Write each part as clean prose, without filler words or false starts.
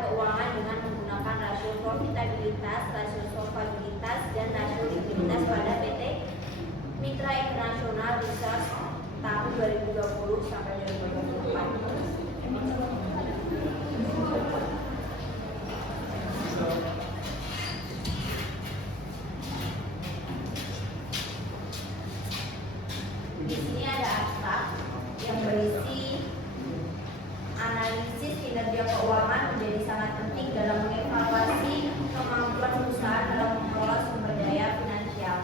keuangan dengan menggunakan rasio profitabilitas, rasio solvabilitas, dan rasio likuiditas pada PT Mitra International Research tahun 2020 sampai 2024. Di sini ada abstrak yang berisi analisis kinerja keuangan menjadi sangat penting dalam mengevaluasi kemampuan perusahaan dalam mengelola sumber daya finansial.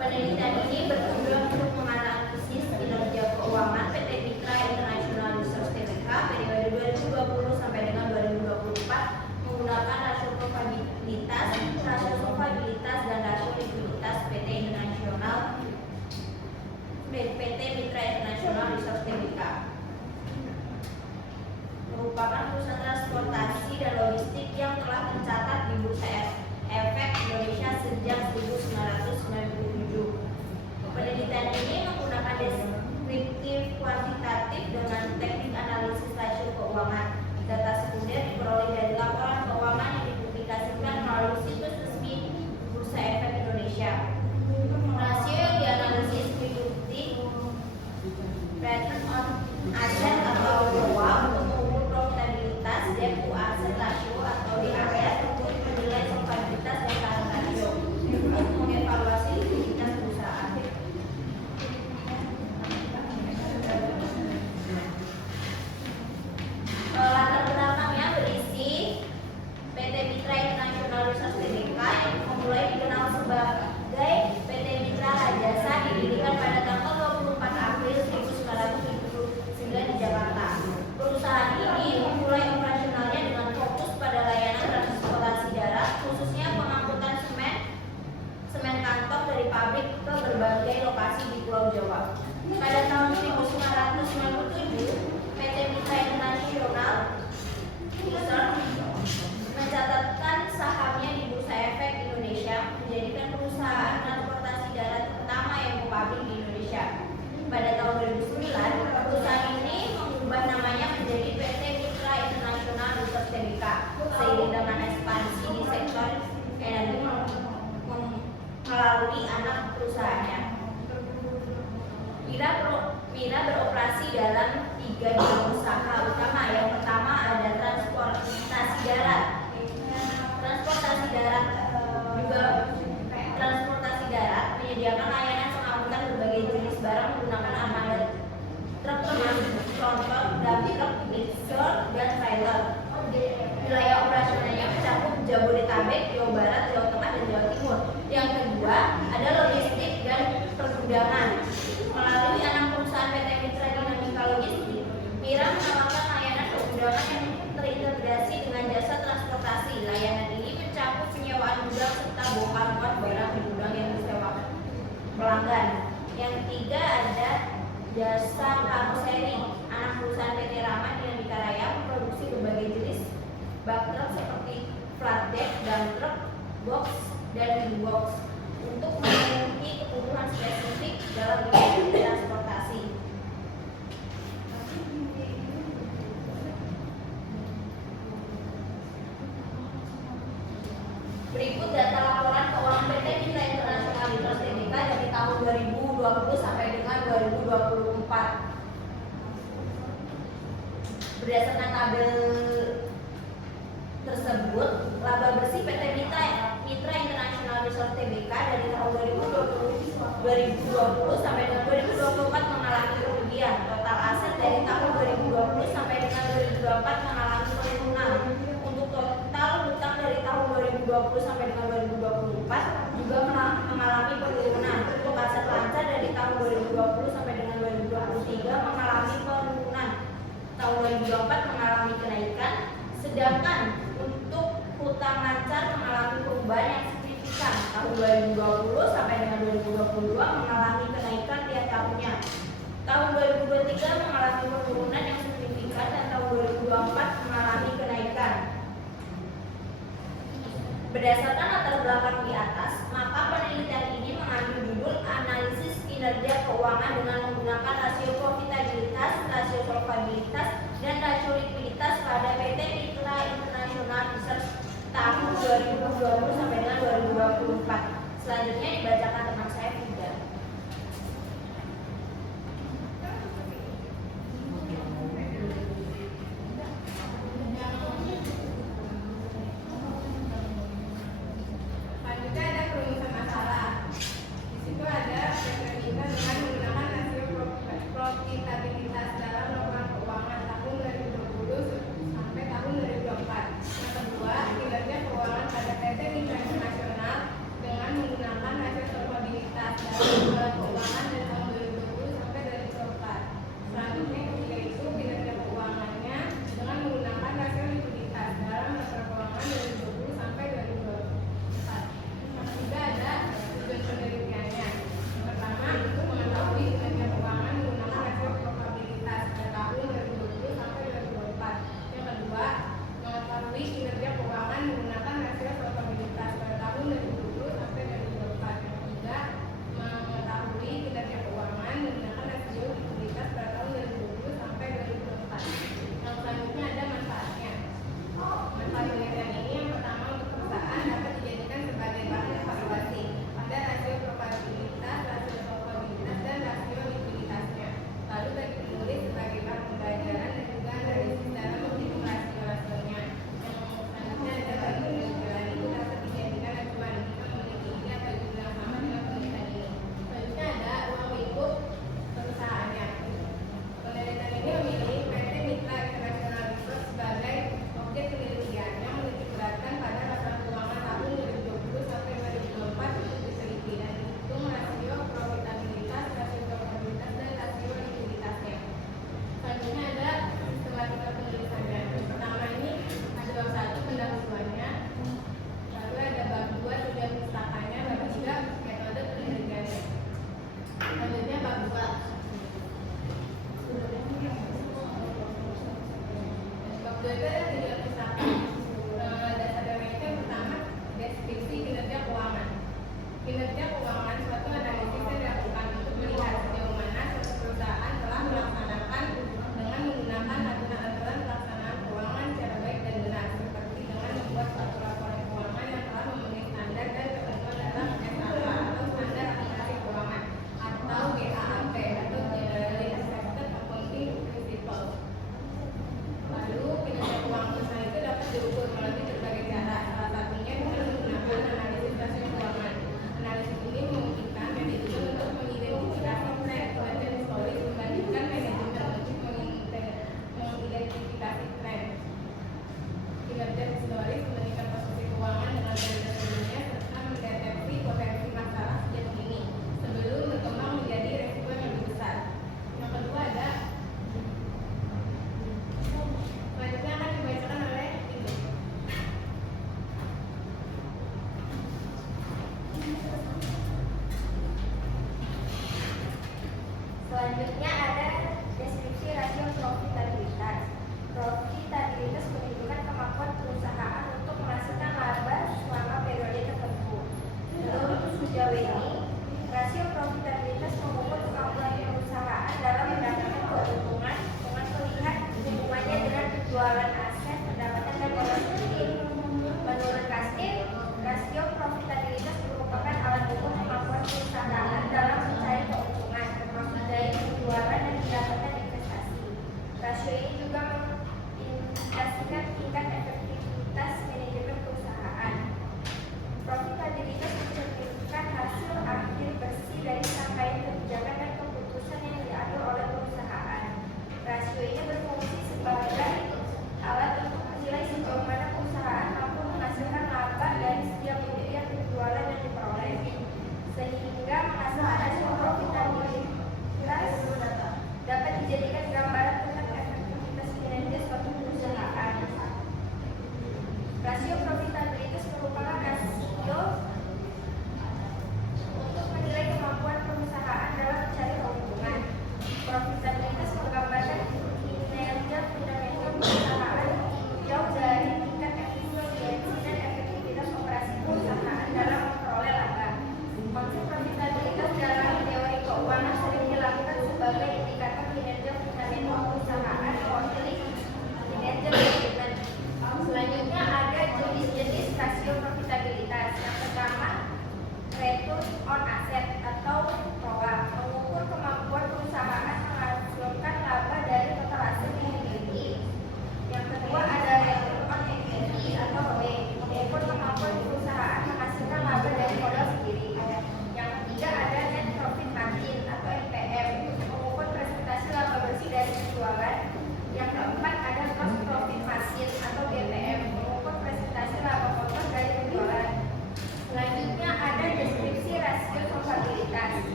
Penelitian ini bertujuan untuk menganalisis kinerja keuangan PT Mitra International Research Tbk periode 2020 sampai dengan 2024 menggunakan rasio probabilitas, rasio solvabilitas, dan rasio likuiditas PT Mitra International Research Tbk. Merupakan perusahaan transportasi dan logistik yang telah tercatat di Bursa Efek Indonesia sejak 1997. Penelitian ini menggunakan deskriptif kuantitatif dengan teknik analisis rasio keuangan. Data sekunder diperoleh dari laporan keuangan yang dipublikasikan melalui situs resmi Bursa Efek Indonesia. Rasio yang dianalisis meliputi return on asset atau ROA untuk mengukur profitabilitas, debt to asset ratio atau DAS untuk menilai solvabilitas dan current ratio untuk mengevaluasi likuiditas perusahaan. Latar belakangnya berisi PT Mitra International Research Tbk yang memulai dikenal sebagai PT Mitra Rajasa didirikan pada tanggal 24 April 1979 di Jakarta. Perusahaan ini memulai operasionalnya dengan fokus pada layanan transportasi darat, khususnya pengangkutan semen kantong dari pabrik ke berbagai lokasi di Pulau Jawa. Pada tahun 1997, PT Mitra International Research mencatatkan sahamnya di Bursa Efek Indonesia, menjadikan perusahaan transportasi darat pertama yang berpabrik di Indonesia. Pada tahun 2009, perusahaan ini mengubah namanya menjadi PT Mitra International Research Tbk seiring dengan ekspansi di sektor energi melalui anak perusahaannya. Mira beroperasi dalam 3 bidang usaha utama. Yang pertama ada transportasi darat. Transportasi menyediakan layanan pengangkutan berbagai jenis barang menggunakan armada truk termasuk tronton, dump truck, mixer, dan trailer. Wilayah operasionalnya mencakup Jabodetabek, Jawa Barat, Jawa Tengah, dan Jawa Timur. Yang kedua ada logistik dan pergudangan. Melalui anak perusahaan PT Mitra Dinamika Logistik, Mira menawarkan layanan pergudangan yang terintegrasi dengan jasa transportasi. Layanan ini mencakup penyewaan gudang serta bongkar muat barang di gudang yang disewa pelanggan. Yang ketiga ada jasa karoseri. Anak perusahaan PT Rama Dinamika Raya memproduksi berbagai jenis bak truk seperti flatbed, dump truck, box, dan big box untuk memenuhi kebutuhan spesifik dalam bidang transportasi. Berikut data laporan keuangan PT Mitra International Research Tbk dari tahun 2020 sampai dengan 2024. Berdasarkan tabel tersebut, laba bersih PT Mitra International Research Tbk dari tahun 2020 sampai dengan 2024 mengalami kerugian. Total aset dari tahun 2020 sampai dengan 2024 mengalami penurunan. Untuk total hutang dari tahun 2020 sampai dengan 2024 juga mengalami penurunan. Untuk aset lancar dari tahun 2020 sampai dengan 2023 mengalami penurunan. Tahun 2024 mengalami kenaikan, sedangkan untuk hutang lancar mengalami perubahan yang signifikan. Tahun 2020 sampai dengan 2022 mengalami kenaikan tiap tahunnya. Tahun 2023 mengalami penurunan yang signifikan dan tahun 2024 mengalami kenaikan. Berdasarkan latar belakang di atas, maka penelitian ini mengambil judul analisis kinerja keuangan dengan menggunakan rasio profitabilitas, rasio solvabilitas, dan rasio likuiditas pada PT tahun 2020 sampai dengan 2024. Selanjutnya dibacakan teman saya juga. Selanjutnya ada perumusan masalah. Di situ ada perbandingan dengan menggunakan rasio profitabilitas dalam laporan keuangan tahun 2020 sampai tahun 2024. Yang kedua, kinerja keuangan pada PT Mitra Internasional dengan menggunakan rasio probabilitas dalam laporan keuangan dari tahun 2020 sampai 2024. Selanjutnya ketiga itu kinerja keuangannya dengan menggunakan rasio likuiditas dalam laporan keuangan 2020 sampai 2024. Yang ketiga ada tujuan penelitiannya. Yang pertama untuk mengetahui kinerja keuangan menggunakan rasio probabilitas pada tahun 2020 sampai 2024. Yang kedua mengetahui kinerja keuangan menggunakan rasio probabilitas pada tahun 2020 sampai 2024. Yang ketiga mengetahui kinerja keuangan menggunakan rasio likuiditas pada tahun 2020 sampai 2024. Yang selanjutnya ada manfaatnya. Manfaat penelitian ini yang pertama untuk perusahaan dapat dijadikan sebagai bahan evaluasi pada rasio probabilitas, dan rasio likuiditasnya. Lalu bagi penulis sebagai bahan pembelajaran dan juga analisis dalam menghitung rasio-rasionya. Yang selanjutnya ada bagi penelitian itu dapat dijadikan acuan jika memiliki ide atau jumlah yang sama dengan penelitian ini. Selanjutnya ada uang lingkup perusahaannya. Penelitian ini memilih PT Mitra Internasional Research sebagai objek penelitian yang menitikberatkan pada laporan keuangan tahun 2020 sampai 2024 untuk diteliti dan dihitung rasio profitabilitas, rasio probabilitas, dan rasio likuiditasnya. Selanjutnya ada sistematika penulisannya. Pertama ini ada bab 1 pendahuluannya, lalu ada bab 2 tujuan pustakanya, bab 3 metode penelitiannya. Selanjutnya bab 2. Bab 2 itu ada tujuan pustaka. Dasar-dasarnya itu yang pertama deskripsi kinerja keuangan. Kinerja keuangan suatu analisis yang dilakukan untuk melihat sejauh mana suatu perusahaan telah melaksanakan dengan menggunakan aturan-aturan pelaksanaan keuangan secara baik dan benar, seperti dengan membuat suatu laporan keuangan yang telah memenuhi standar dan ketentuan dalam SAA atau standar aplikasi keuangan atau GAAP atau Generally Accepted Accounting Principles. Lalu kinerja keuangan perusahaan itu dapat diukur melalui berbagai cara, salah satunya dengan menggunakan analisis rasio keuangan. Analisis ini memungkinkan manajemen untuk mengidentifikasi tren dan historis dibandingkan manajemen untuk mengidentifikasi tren kinerja historis, membandingkan posisi keuangan dengan periode sebelumnya, serta mendeteksi potensi masalah sejak dini sebelum berkembang menjadi resiko yang lebih besar. Yang kedua ada selanjutnya akan dibacakan oleh Ibu. Selanjutnya ada deskripsi rasio profitabilitas. Profitabilitas menunjukkan kemampuan perusahaan untuk menghasilkan laba selama periode tertentu. Menurut sejauh ini, rasio profitabilitas mengukur kemampuan perusahaan dalam mendapatkan keuntungan dengan melihat hubungannya dengan penjualan aset, pendapatan, dan konsumsi. Menurut Kastil, rasio profitabilitas merupakan alat ukur kemampuan perusahaan dalam mencari keuntungan, termasuk dari penjualan dan pendapatan investasi. Rasio ini juga mengindikasikan tingkat efektivitas manajemen perusahaan. Profitabilitas mencerminkan hasil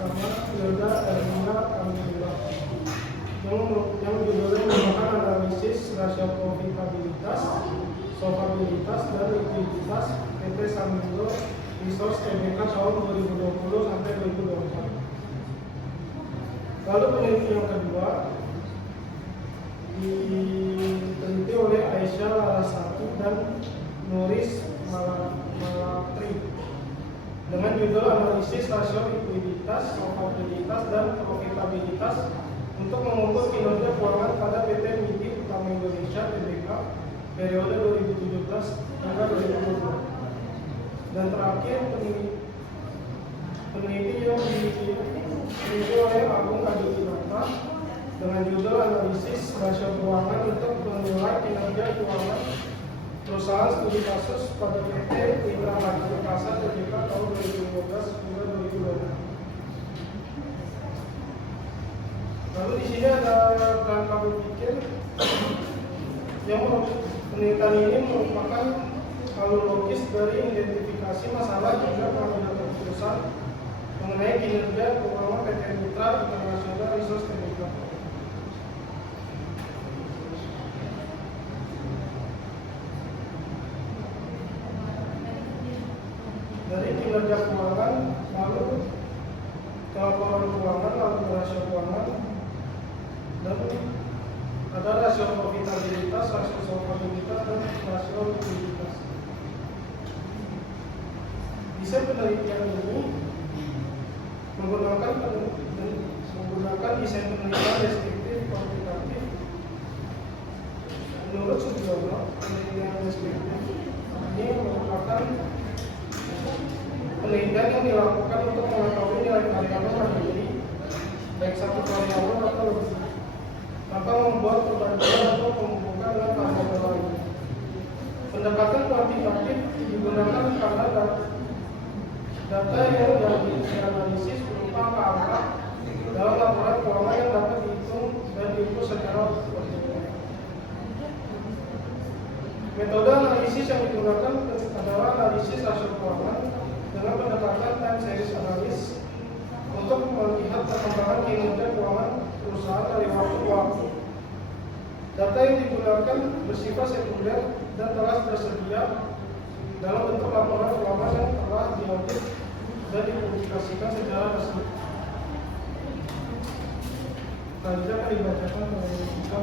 bersama Yoda Erlina Alhamdulillah yang judulnya merupakan analisis rasio profitabilitas, solvabilitas, dan likuiditas PT Samindo Resource Tbk tahun 2020 sampai 2024. Lalu peneliti yang kedua diteliti oleh Aisyah Larasati dan Nuris Malatri dengan judul analisis rasio likuiditas, solvabilitas, dan profitabilitas untuk mengukur kinerja keuangan pada PT MIDI Utama Indonesia Tbk periode 2017 hingga 2020. Dan terakhir peneliti yang diteliti oleh Agung Adikinata dengan judul analisis rasio keuangan untuk menilai kinerja keuangan perusahaan studi kasus pada PT Indra Haji Perkasa Tbk tahun 2015 hingga 2020. Lalu di sini ada kerangka berpikir yang penelitian ini merupakan alur logis dari identifikasi masalah juga pengambilan keputusan mengenai kinerja keuangan PT Mitra International Resource Tbk. Dari kinerja keuangan, lalu laporan keuangan, lalu rasio keuangan, dan ada rasio profitabilitas, rasio solvabilitas, dan rasio likuiditas. Desain penelitian ini menggunakan desain penelitian deskriptif kuantitatif. Menurut Sugiono, penelitian deskriptif ini merupakan penelitian yang dilakukan untuk mengetahui nilai variabel mandiri baik satu variabel atau lebih tanpa membuat perbandingan atau menghubungkan dengan variabel lain. Pendekatan kuantitatif digunakan karena data yang dianalisis berupa angka dalam laporan keuangan yang dapat dihitung dan diukur secara otomatis. Metode analisis yang digunakan adalah analisis rasio keuangan dengan pendekatan time series analysis untuk melihat perkembangan kinerja keuangan perusahaan dari waktu ke waktu. Data yang digunakan bersifat sekunder dan telah tersedia dalam bentuk laporan keuangan yang telah diaudit dan dipublikasikan secara resmi. Selanjutnya akan dibacakan oleh kita.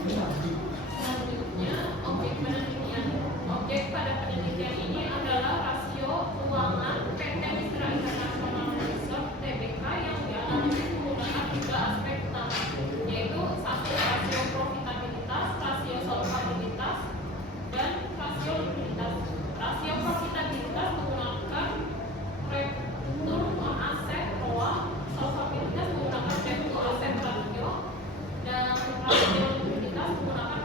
Selanjutnya, objek penelitian. Objek pada penelitian ini adalah rasio keuangan PT Mitra International Resource Tbk yang dianalisis menggunakan tiga aspek utama, yaitu satu rasio profitabilitas, rasio solvabilitas, dan rasio likuiditas. Rasio profitabilitas menggunakan return on asset (ROA), solvabilitas menggunakan debt to asset ratio, dan rasio likuiditas menggunakan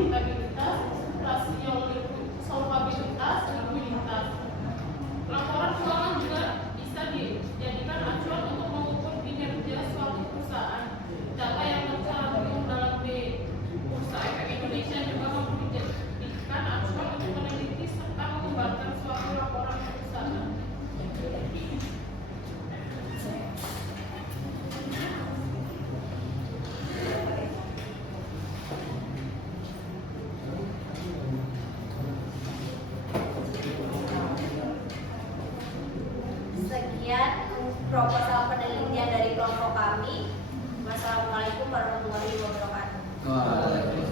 akuntabilitas, rasio solvabilitas, likuiditas. Laporan keuangan juga bisa dijadikan acuan untuk mengukur kinerja suatu perusahaan. Data yang tercantum dalam Bursa Efek Indonesia juga mampu dijadikan acuan untuk meneliti serta mengembangkan suatu laporan perusahaan. Sekian proposal penelitian dari kelompok kami. Wassalamualaikum warahmatullahi wabarakatuh. Waalaikumsalam.